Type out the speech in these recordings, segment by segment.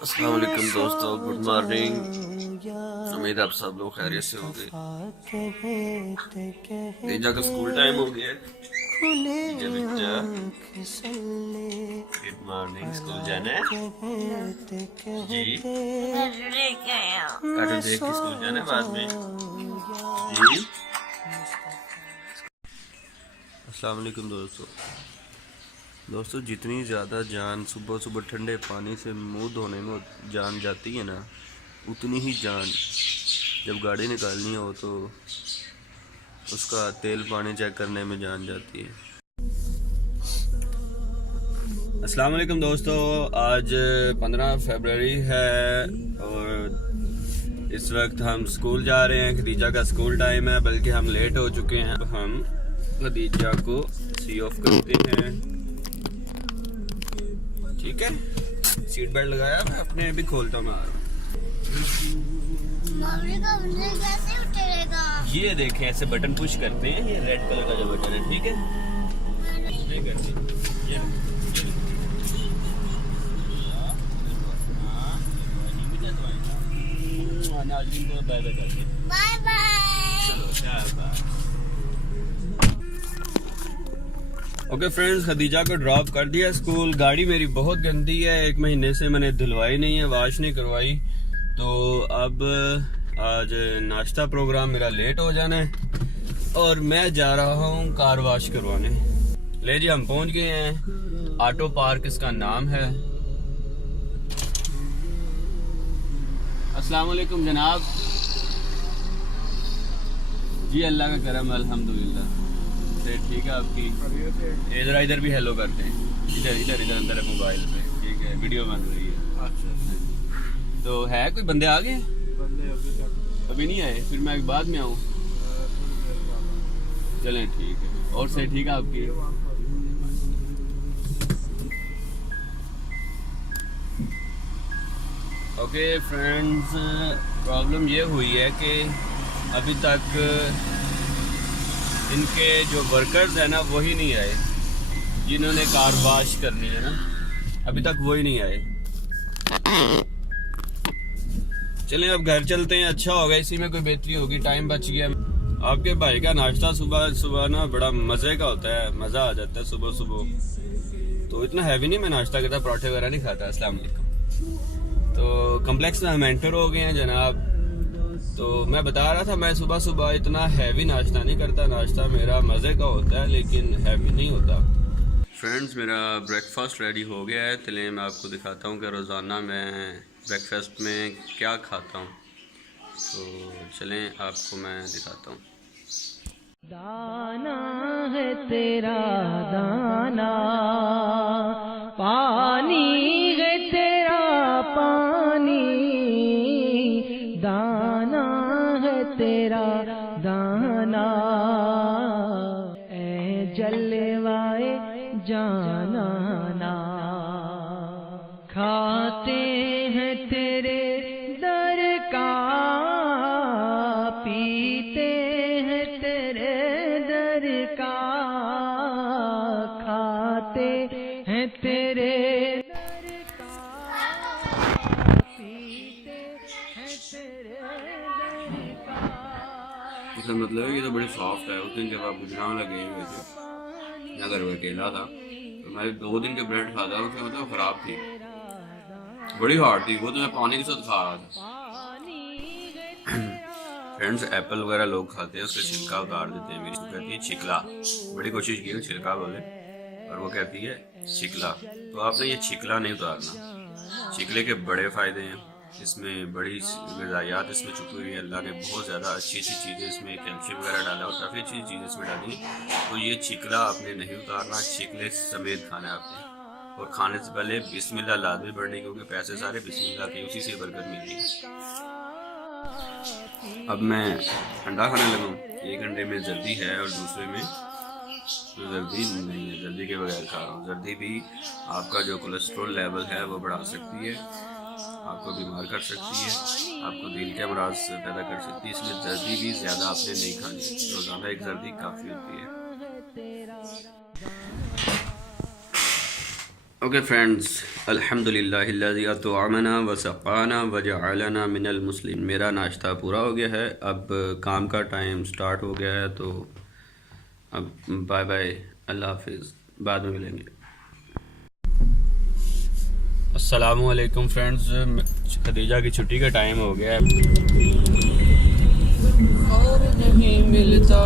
अस्सलाम वालेकुम दोस्तों, गुड मॉर्निंग। उम्मीद आप सब लोग खैरियत से होंगे। तेजा का स्कूल टाइम हो गया है। तेजा बच्चा गुड मॉर्निंग, स्कूल जाना है जी। कार्टून देख के स्कूल जाना है बाद में जी। अस्सलाम वालेकुम दोस्तों, जितनी ज़्यादा जान सुबह सुबह ठंडे पानी से मुंह धोने में जान जाती है ना, उतनी ही जान जब गाड़ी निकालनी हो तो उसका तेल पानी चेक करने में जान जाती है। अस्सलाम वालेकुम दोस्तों, आज 15 फरवरी है और इस वक्त हम स्कूल जा रहे हैं। खदीजा का स्कूल टाइम है, बल्कि हम लेट हो चुके हैं। अब हम खदीजा को सी ऑफ करते हैं। ठीक है, सीट बेल्ट लगाया, मैं अपने भी खोलता हूँ। कैसे उठेगा? ये देखें, ऐसे बटन पुश करते हैं, ये रेड कलर का जो बटन है, ठीक है। ये करते ये नाज़रीन को बाय बाय करते। Bye bye. चलो बाय। ओके फ्रेंड्स, खदीजा को ड्रॉप कर दिया स्कूल। गाड़ी मेरी बहुत गंदी है, 1 महीने से मैंने धुलवाई नहीं है, वाश नहीं करवाई। तो अब आज नाश्ता प्रोग्राम मेरा लेट हो जाना है और मैं जा रहा हूँ कार वाश करवाने। ले जी, हम पहुँच गए हैं। ऑटो पार्क इसका नाम है। अस्सलाम वालेकुम जनाब जी। अल्लाह का करम, अल्हम्दुलिल्लाह से ठीक है। आपकी इधर भी हेलो करते हैं। इधर अंदर है मोबाइल पे, ठीक है, वीडियो बन रही है। अच्छा, तो है कोई बंदे आ गए? अभी नहीं आए, फिर मैं बाद में आऊँ? चलें ठीक है। और से ठीक है आपकी? ओके फ्रेंड्स, प्रॉब्लम ये हुई है कि अभी तक इनके जो वर्कर्स हैं ना वही नहीं आए, जिन्होंने कार वाश करनी है ना, अभी तक वही नहीं आए। चलें अब घर चलते हैं, अच्छा होगा, इसी में कोई बेहतरी होगी, टाइम बच गया। आपके भाई का नाश्ता सुबह सुबह ना बड़ा मज़े का होता है, मज़ा आ जाता है सुबह सुबह। तो इतना हैवी नहीं मैं नाश्ता करता, पराठे वगैरह नहीं खाता। अस्सलाम वालेकुम। तो कम्प्लेक्स में हम एंटर हो गए हैं जनाब। तो मैं बता रहा था, मैं सुबह सुबह इतना हैवी नाश्ता नहीं करता, नाश्ता मेरा मज़े का होता है लेकिन हैवी नहीं होता। फ्रेंड्स, मेरा ब्रेकफास्ट रेडी हो गया है। चलिए मैं आपको दिखाता हूँ कि रोज़ाना मैं ब्रेकफास्ट में क्या खाता हूँ। तो चलें आपको मैं दिखाता हूँ। दाना है तेरा दाना, पानी है तेरा पानी, दाना है तेरा दाना, ऐ जलवाए जाना ना। खाते हैं तेरे दर का, पीते हैं तेरे दर का, खाते हैं तेरे दर का, पीते हैं तेरे दर का। इसका मतलब है कि तो बड़ी सॉफ्ट है। उस दिन जब आप गुजरान लगे हुए थे, अगर वो अकेला था तो मैं 2 दिन के ब्रेड खाता था, उसका मतलब ख़राब थी, बड़ी हार्ड थी वो, तो मैं पानी के साथ खा रहा था। फ्रेंड्स, एप्पल वगैरह लोग खाते हैं, उसका छिलका उतार देते हैं। मेरी तो कहती है छिकला, बड़ी कोशिश की है छिलका बोले, और वो कहती है छिकला। तो आपने ये छिकला नहीं उतारना। छिकले के बड़े फ़ायदे हैं, इसमें बड़ी ग़िज़ायात इसमें छुपी हुई है। अल्लाह ने बहुत ज़्यादा अच्छी चीज़ें इसमें, कैल्शियम वगैरह डाला और काफ़ी अच्छी चीज़ें इसमें डाली। तो ये छिकला आपने नहीं उतारना, छिकले समेत खाना है आपने। और खाने से पहले बिस्मिल्लाह लाज़मी पढ़नी, क्योंकि पैसे सारे बिस्मिल्लाह के, उसी से बरकत मिलती है। अब मैं ठंडा खाने लगा हूँ। एक अंडे में जर्दी है और दूसरे में जर्दी नहीं है, जर्दी के बगैर खा रहा हूँ। जर्दी भी आपका जो कोलेस्ट्रॉल लेवल है वो बढ़ा सकती है, आपको बीमार कर सकती है, आपको दिल के अमराज पैदा कर सकती है। इसलिए जर्दी भी ज़्यादा आपने नहीं खानी, रोज़ाना एक जर्दी काफ़ी होती है। ओके फ्रेंड्स, अल्हम्दुलिल्लाहिल्लज़ी अतअमना व सक़ाना व जअलना मिनल मुस्लिमीन। मेरा नाश्ता पूरा हो गया है, अब काम का टाइम स्टार्ट हो गया है, तो अब बाय बाय, अल्लाह हाफिज़, बाद में मिलेंगे। अस्सलामु अलैकुम फ्रेंड्स, खदीजा की छुट्टी का टाइम हो गया है और नहीं मिलता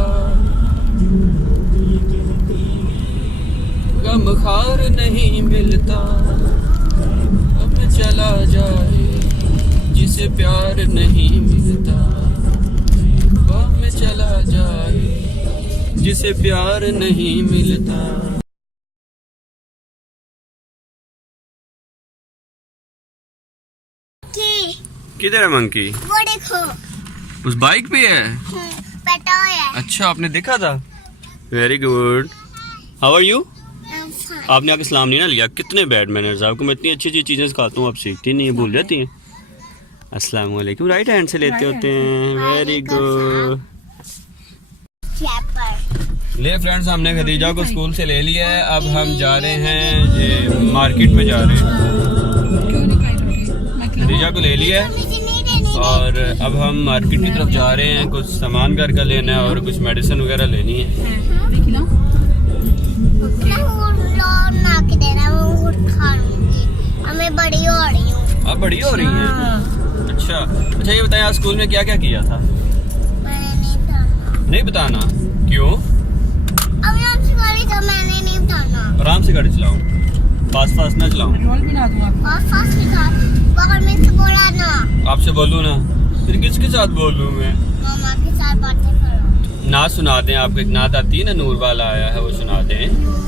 गमखार नहीं मिलता, अब चला जाए जिसे प्यार नहीं मिलता, अब चला जाए जिसे प्यार नहीं मिलता। किधर है मंकी? वो देखो, उस बाइक पे है। बैठा है। अच्छा, आपने देखा था? Very good. How are you? आपने आके सलाम नहीं ना लिया, कितने बैड मैनर्स। आपको मैं इतनी अच्छी अच्छी चीजें सिखाता हूँ, आप सीखती नहीं है, भूल जाती हैं। अस्सलाम वालेकुम राइट हैंड से लेते होते हैं। Very good. ले फ्रेंड्स, हमने खदीजा को स्कूल से ले लिया है, अब हम जा रहे हैं, ये मार्केट में जा रहे हैं। खदीजा को ले लिया है और अब हम मार्केट की तरफ जा रहे हैं, कुछ सामान घर का लेना है और कुछ मेडिसिन वगैरह लेनी है। मैं बड़ी हो रही हूँ। आप बड़ी हो रही हैं? अच्छा अच्छा, ये बताएं आज स्कूल में क्या क्या किया था? मैंने नहीं बताना। नहीं बताना? क्यों? अभी आपसे गाड़ी तो मैंने नहीं बताना। आराम से गाड़ी चलाओ, फास्ट फास्ट ना चलाओ। और फास्ट के साथ बगल में से बोला ना। आपसे बोलूँ ना? फिर किसके साथ बोलूँ मैं? मामा के साथ बातें करो। नात सुना दें, आपको एक नात आती है ना, नूर वाला आया है, वो सुना दें। नूर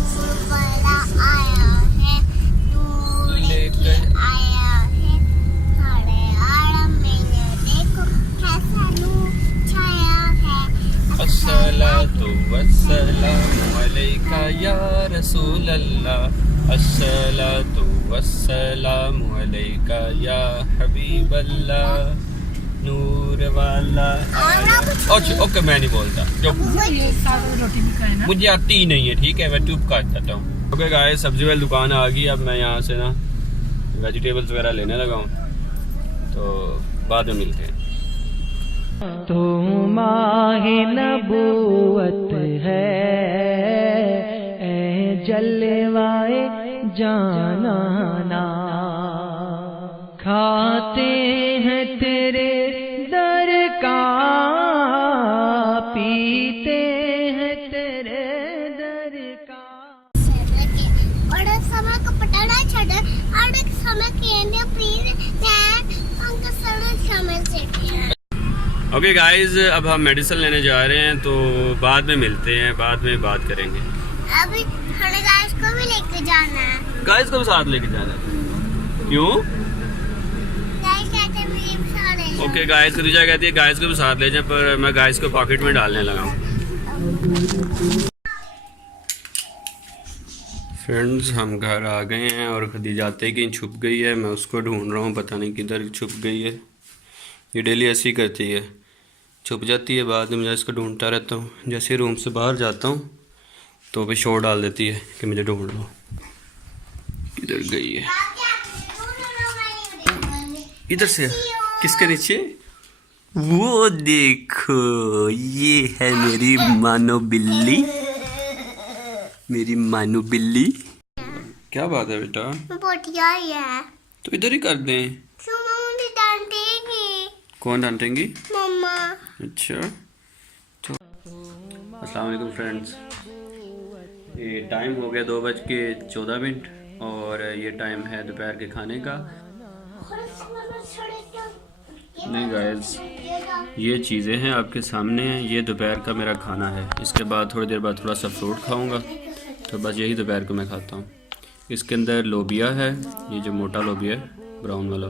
वाला आया है, नूर लेकर आया है, सारे आलम में देखो कैसा नूर छाया है। अस्सलातु वस्सलामु अलैका या रसूल अल्लाह, अस्सलातु वस्सलामु अलैका या हबीब अल्लाह, नूर वाला। अच्छा ओके, मैं नहीं बोलता, जो मुझे आती ही नहीं है, ठीक है, मैं चुप काट जाता हूँ। ओके गाइस, सब्जी वाली दुकान आ गई, अब मैं यहाँ से ना वेजिटेबल्स वगैरह लेने लगा हूँ, तो बाद में मिलते हैं। तो माहे नबूवत है, ए जलवाए जानाना, खाते हैं तेरे दर का, पीते हैं तेरे दर का। और समय को पटाना छोड़ और समय के प्लीज मैं उनका समय से। ओके गाइस, अब हम मेडिसिन लेने जा रहे हैं, तो बाद में मिलते हैं, बाद में बात करेंगे। अभी हमें गाइस को भी लेके जाना है। गाइस को भी साथ लेके जाना है? क्यों? गाइस कहते हैं मेरे साथ ले जाओ। ओके गाइस, खदीजा कहती है गाइस को भी साथ ले जाए, पर मैं गाइस को पॉकेट में डालने लगा हूँ। फ्रेंड्स, हम घर आ गए हैं और खदीजा आते कहीं छुप गई है, मैं उसको ढूंढ रहा हूँ, पता नहीं किधर छुप गई है। ये डेली ऐसी करती है, छुप जाती है, बाद में मैं इसको ढूंढता रहता हूँ। जैसे ही रूम से बाहर जाता हूँ तो भी शोर डाल देती है कि मुझे ढूंढ लो, किधर गई है। इधर से किसके नीचे? वो देखो, ये है मेरी मानो बिल्ली, मेरी मानो बिल्ली। क्या बात है बेटा? बोटिया ही है। तो इधर ही कर दें। क्यों मम्मी डांटेगी? कौन डांटेंगी? मम्मा। अच्छा, तो अस्सलाम वालेकुम फ्रेंड्स, ये टाइम हो गया 2:14 और ये टाइम है दोपहर के खाने का। नहीं गाइस, ये चीज़ें हैं आपके सामने हैं, ये दोपहर का मेरा खाना है। इसके बाद थोड़ी देर बाद थोड़ा सा फ्रूट खाऊंगा, तो बस यही दोपहर को मैं खाता हूँ। इसके अंदर लोबिया है, ये जो मोटा लोबिया है, ब्राउन वाला।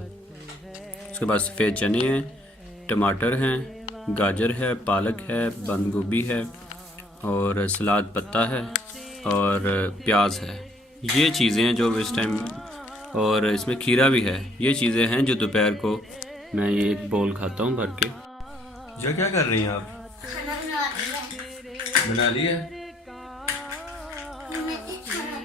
उसके बाद सफ़ेद चने हैं, टमाटर हैं, गाजर है, पालक है, बंद गोभी है और सलाद पत्ता है और प्याज है। ये चीज़ें हैं जो इस टाइम, और इसमें खीरा भी है। ये चीज़ें हैं जो दोपहर को मैं ये एक बोल खाता हूँ भर के। जो क्या कर रही हैं आप? खाना बना लिया। बना लिया? मैंने खाना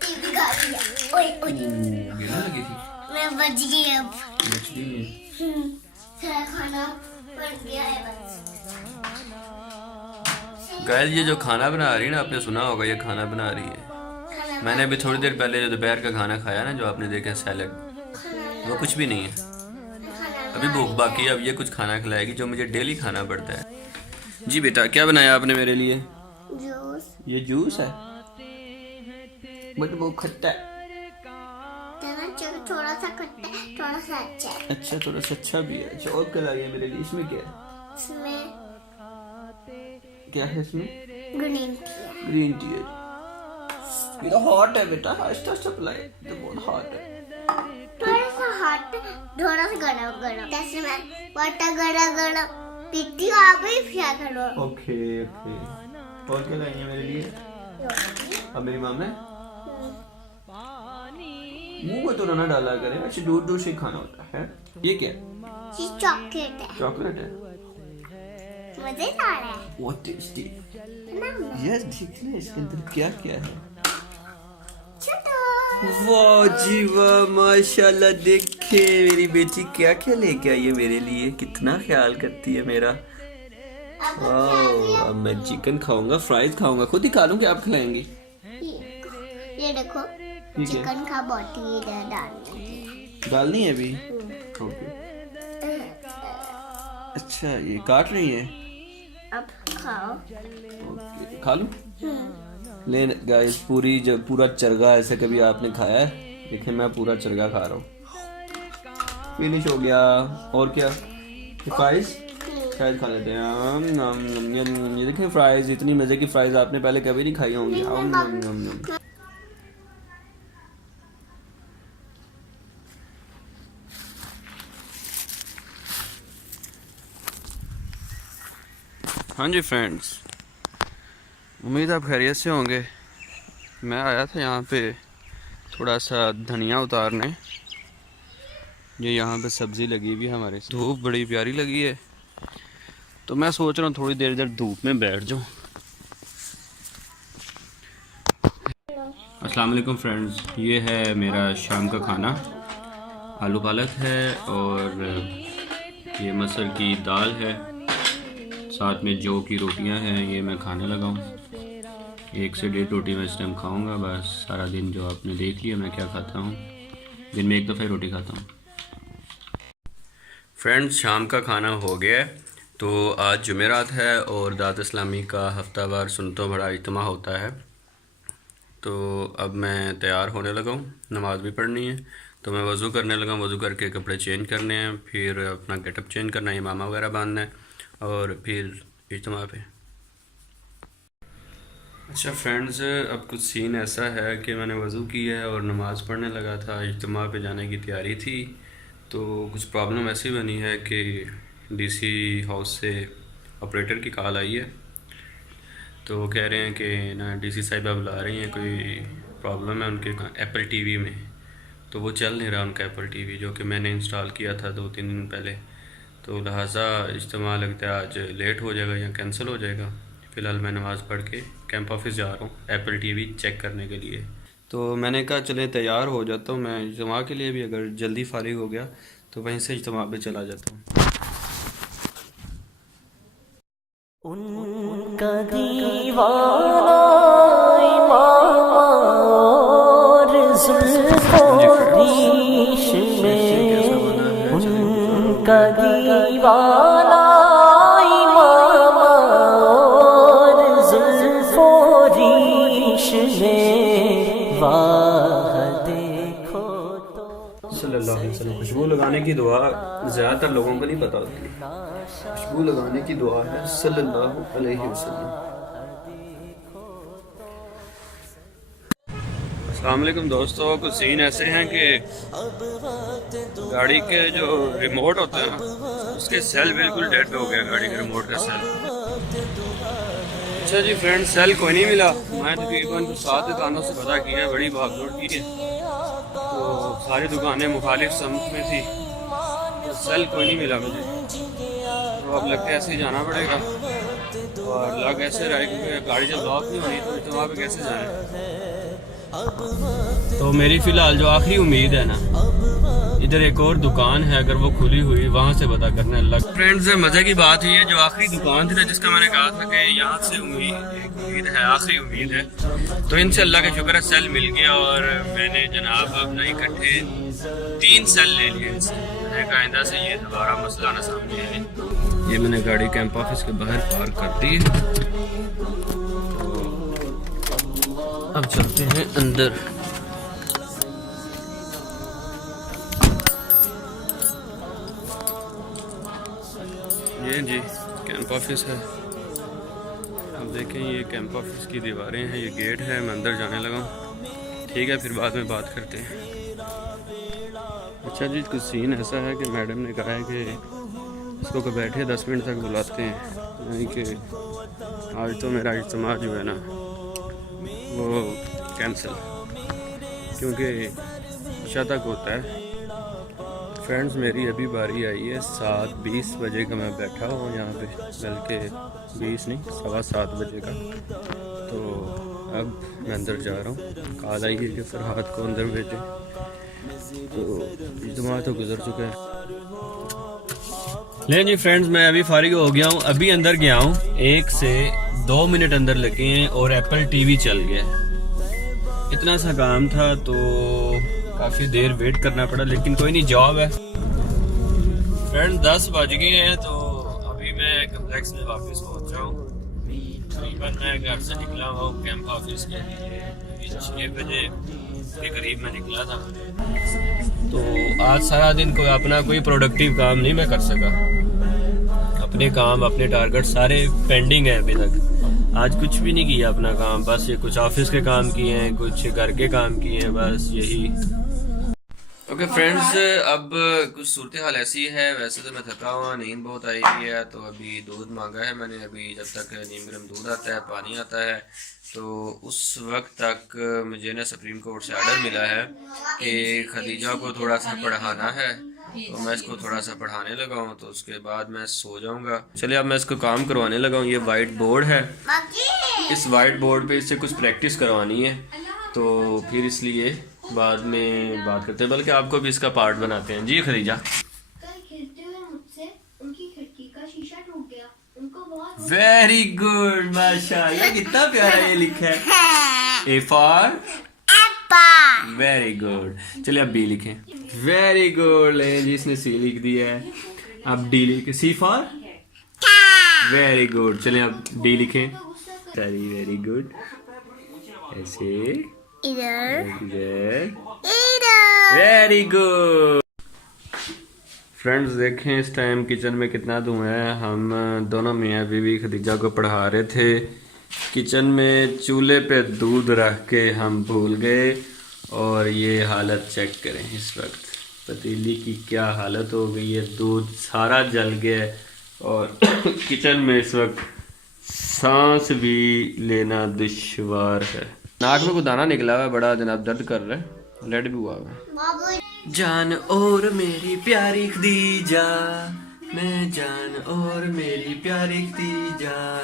टीवी खा लिया। ओए ओए गिरने लगी थी। मैं बच गई अब। मछली सारा खाना बन गया है बस। गाइस ये जो खाना बना रही है ना, आपने सुना होगा ये खाना बना रही है। खाना मैंने अभी थोड़ी देर पहले जो दोपहर का खाना खाया ना, जो आपने देखा सैलड, वो कुछ भी नहीं है। अभी भूख बाकी है, अब ये कुछ खाना खिलाएगी जो मुझे डेली खाना पड़ता है। जी बेटा, क्या बनाया आपने मेरे लिए? जूस। ये जूस है बट वो खट्टा है। थोड़ा सा खट्टा है, थोड़ा सा अच्छा है। अच्छा, थोड़ा सा अच्छा भी है। अच्छा, और क्या लाइए मेरे लिए? इसमें क्या है? इसमें क्या है इसमें? ग्रीन टी है। ग्रीन टी है। ये तो हॉट है बेटा, आस्ते आस्ते पिलाए, ये तो बहुत हॉट है। थोड़ा सा हॉट, थोड़ा सा गरम गरम। जैसे मैं वाटर गरम गरम पीती हूँ, आप भी पिया करो। Okay okay. और क्या लाएंगे मेरे लिए? अब मेरी माँ ने मुंह में तो ना डाला करे, अच्छी दूर दूर से खाना होता है। ये क्या है? ये चॉकलेट है। चॉकलेट है। मजेदार है बहुत टेस्टी। ना? यस, देखना इसके अंदर क्या क्या है। छोटा। वाह जी वाह, माशाल्लाह। देखे मेरी बेटी क्या क्या लेके आई है मेरे लिए, कितना ख्याल करती है मेरा। वाह, अब मैं चिकन खाऊंगा, फ्राइज खाऊंगा, खुद ही खा लूंगी, आप खिलाएंगी? ये देखो, ठीक है। चिकन का बोटी इधर डालनी डालनी है अभी? ओके। अच्छा, ये काट रही है। अब खाओ। ओके, खा लूं? ले गाइस, पूरा चरगा ऐसे कभी आपने खाया है? देखिए मैं पूरा चरगा खा रहा हूँ। फिनिश हो गया। और क्या? फ्राइज शायद खा लेते हैं। ये देखिए फ्राइज, इतनी मजे की फ्राइज आपने पहले कभी नहीं खाई होंगी। हाँ जी फ्रेंड्स, उम्मीद आप खैरियत से होंगे। मैं आया था यहाँ पे थोड़ा सा धनिया उतारने। ये यहाँ पे सब्ज़ी लगी हुई है हमारे, धूप बड़ी प्यारी लगी है, तो मैं सोच रहा हूँ थोड़ी देर इधर धूप में बैठ जाऊँ। अस्सलाम वालेकुम फ्रेंड्स, ये है मेरा शाम का खाना। आलू पालक है और ये मसूर की दाल है, साथ में जौ की रोटियां हैं। ये मैं खाने लगा हूँ। 1 से 1.5 रोटी मैं इस टाइम खाऊंगा। बस सारा दिन जो आपने देख लिया मैं क्या खाता हूँ, दिन में 1 दफ़ा ही रोटी खाता हूँ। फ्रेंड्स, शाम का खाना हो गया है। तो आज जुमेरात है और दात इस्लामी का हफ्तावार सुन्नतों बड़ा इज्तिमा होता है। तो अब मैं तैयार होने लगा हूँ, नमाज़ भी पढ़नी है, तो मैं वज़ू करने लगा हूँ। वज़ू करके कपड़े चेंज करने हैं, फिर अपना गेटअप चेंज करना है, इमामा वगैरह बांधना है और फिर इज्तिमा पे। अच्छा फ्रेंड्स, अब कुछ सीन ऐसा है कि मैंने वज़ू किया है और नमाज़ पढ़ने लगा था, इज्तिमा पे जाने की तैयारी थी। तो कुछ प्रॉब्लम ऐसी बनी है कि डीसी हाउस से ऑपरेटर की कॉल आई है, तो वो कह रहे हैं कि ना डीसी साहिबा बुला रही हैं, कोई प्रॉब्लम है उनके एप्पल टीवी में। तो वो चल नहीं रहा उनका एप्पल टीवी, जो कि मैंने इंस्टॉल किया था 2-3 दिन पहले। तो लिहाजा इज्तिमा लगता है आज लेट हो जाएगा या कैंसिल हो जाएगा। फ़िलहाल मैं नमाज़ पढ़ के कैंप ऑफिस जा रहा हूँ एप्पल टीवी चेक करने के लिए। तो मैंने कहा चले तैयार हो जाता हूँ मैं इज्तिमा के लिए भी, अगर जल्दी फारिग हो गया तो वहीं से इज्तिमा पे चला जाता हूँ। उनका दीवाना इमाम और जुल्फों रीश में, उनका दीवाना इमाम और जुल्फों रीश में, वाह देखो तो। सल्लल्लाहु अलैहि वसल्लम। खुशबू लगाने की दुआ ज़्यादातर लोगों को नहीं पता होती। खुशबू लगाने की दुआ है सल्लल्लाहु अलैहि वसल्लम। अस्सलाम वालेकुम दोस्तों, कुछ सीन ऐसे हैं कि गाड़ी के जो रिमोट होता है ना, उसके सेल बिल्कुल डेड हो गया, गाड़ी के रिमोट का सेल। अच्छा जी फ्रेंड, सेल कोई नहीं मिला। मैं तकरीबन 7 दुकानों से पता किया, बड़ी भागदौड़ की है, तो सारी दुकानें मुखालिफ समत में थी, तो सेल कोई नहीं मिला मुझे। तो अब लग के ऐसे ही जाना पड़ेगा, और लग ऐसे रहे क्योंकि गाड़ी जब लॉक नहीं होनी तो वहाँ पे कैसे जाए। तो मेरी फ़िलहाल जो आखिरी उम्मीद है ना, इधर एक और दुकान है, अगर वो खुली हुई वहाँ से पता करना है। अल्लाह फ्रेंड्स, मज़े की बात ये है, जो आखिरी दुकान थी ना जिसका मैंने कहा था कि यहाँ से उम्मीद है, आखिरी उम्मीद है, तो इनसे अल्लाह का शुक्र है सेल मिल गया और मैंने जनाब अपना इकट्ठे 3 सेल ले लिए इनसे। मैंने कहा आइंदा से ये दोबारा मसला ना सामने आए। ये मैंने गाड़ी कैंप ऑफिस के बाहर पार्क कर दी है, तो अब चलते हैं अंदर। ये जी कैंप ऑफिस है। अब देखें ये कैंप ऑफिस की दीवारें हैं, ये गेट है, मैं अंदर जाने लगा हूँ। ठीक है, फिर बाद में बात करते हैं। अच्छा जी, कुछ सीन ऐसा है कि मैडम ने कहा है कि इसको को बैठे 10 मिनट तक बुलाते हैं, यानी कि आज तो मेरा इज्तिमा जो है ना वो कैंसिल, क्योंकि इशा तक होता है। फ्रेंड्स, मेरी अभी बारी आई है 7:20 बजे का, मैं बैठा हूँ यहाँ पे, बल्कि 20 नहीं 7:15 बजे का। तो अब मैं अंदर जा रहा हूँ। कॉल आई है कि फरहाद को अंदर भेजें, तो इज्तिमा तो गुजर चुका है। ले जी फ्रेंड्स, मैं अभी फारिग हो गया हूँ, अभी अंदर गया हूँ, 1 से 2 मिनट अंदर लगे हैं और एप्पल टीवी चल गया। इतना सा काम था तो काफ़ी देर वेट करना पड़ा, लेकिन कोई नहीं, जॉब है। फ्रेंड 10 बज गए हैं, तो अभी मैं कम्प्लेक्स में वापस पहुंचा हूँ। तकरीबन मैं घर से निकला हूँ कैंप ऑफिस के लिए 6 बजे के करीब मैं निकला था। तो आज सारा दिन कोई प्रोडक्टिव काम नहीं मैं कर सका। अपने काम, अपने टारगेट सारे पेंडिंग है अभी तक। आज कुछ भी नहीं किया अपना काम, बस ये कुछ ऑफिस के काम किए हैं, कुछ घर के काम किए हैं, बस यही। ओके फ्रेंड्स, अब कुछ सूरत हाल ऐसी है। वैसे तो मैं थका हुआ, नींद बहुत आई हुई है, तो अभी दूध मांगा है मैंने। अभी जब तक नीम गर्म दूध आता है, पानी आता है, तो उस वक्त तक मुझे ना सुप्रीम कोर्ट से ऑर्डर मिला है कि खदीजा को थोड़ा सा पढ़ाना है, तो मैं इसको थोड़ा सा पढ़ाने लगा हूँ, तो उसके बाद मैं सो जाऊँगा। चलिए अब मैं इसको काम करवाने लगा हूँ। ये वाइट बोर्ड है, इस वाइट बोर्ड पे इससे कुछ प्रैक्टिस करवानी है, तो फिर इसलिए बाद में बात करते हैं, बल्कि आपको भी इसका पार्ट बनाते हैं। जी खदीजा, कल खेलते हुए मुझसे उनकी खिड़की का शीशा टूट गया, उनको बहुत वेरी गुड, माशाल्लाह, कितना प्यारा ये लिखा है। A for Apple. Very good. चलिए अब बी लिखें। वेरी गुड, ले जी इसने सी लिख दिया है। अब डी लिखे। सी फॉर वेरी गुड। चलिए अब डी लिखें। वेरी गुड, ऐसे इधर इधर। इधर। Very good. फ्रेंड्स देखें इस टाइम किचन में कितना धुआं है। हम दोनों मियाँ बीवी खदीजा को पढ़ा रहे थे, किचन में चूल्हे पे दूध रख के हम भूल गए, और ये हालत चेक करें। इस वक्त पतीली की क्या हालत हो गई है, दूध सारा जल गया है, और किचन में इस वक्त सांस भी लेना दुश्वार है। नाक में को दाना निकला हुआ है, बड़ा जनाब दर्द कर रहा है, ब्लड भी हुआ हुआ है। जान और मेरी प्यारी खदीजा, मैं जान और मेरी प्यारी खदीजा,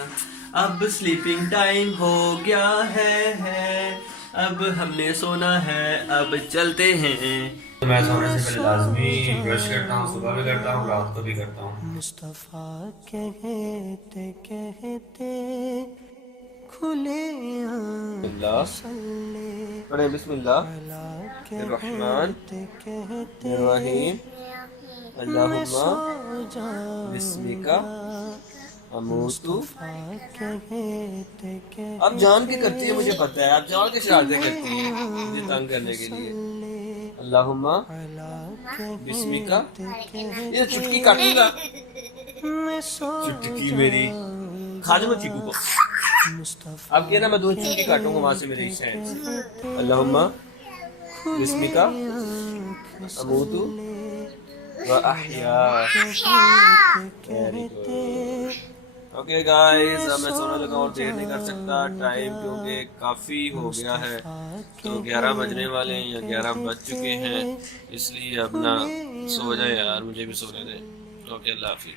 अब स्लीपिंग टाइम हो गया है, अब हमने सोना है, अब चलते हैं। तो मैं सोने से पहले लाजमी ब्रश करता हूँ, सुबह भी करता हूँ, रात को भी करता हूँ। मुस्तफा कहते कहते खुले बिस्मिल्लाह रहमान रहीम, अल्लाहुम्मा बिस्मिका अमूतु। अब जान के करती है, मुझे पता है, आप जान के शरारतें करती हैं मुझे तंग करने के लिए। अल्लाहुम्मा बिस्मिका। ये चुटकी काटूंगा, चुटकी मेरी खा जाओ चीकू को। अब क्या ना, मैं 2 चुटकी काटूंगा वहां से मेरे हैंड से। अल्लाहुम्मा बिस्मिका अमूतु व अहया। ओके गाइस, अब मैं सोने लगा और देर नहीं कर सकता टाइम, क्योंकि काफ़ी हो गया है, तो 11 बजने वाले हैं या 11 बज चुके हैं, इसलिए अब ना सो जाए यार, मुझे भी सोने दे। ओके, अल्लाह हाफिज़।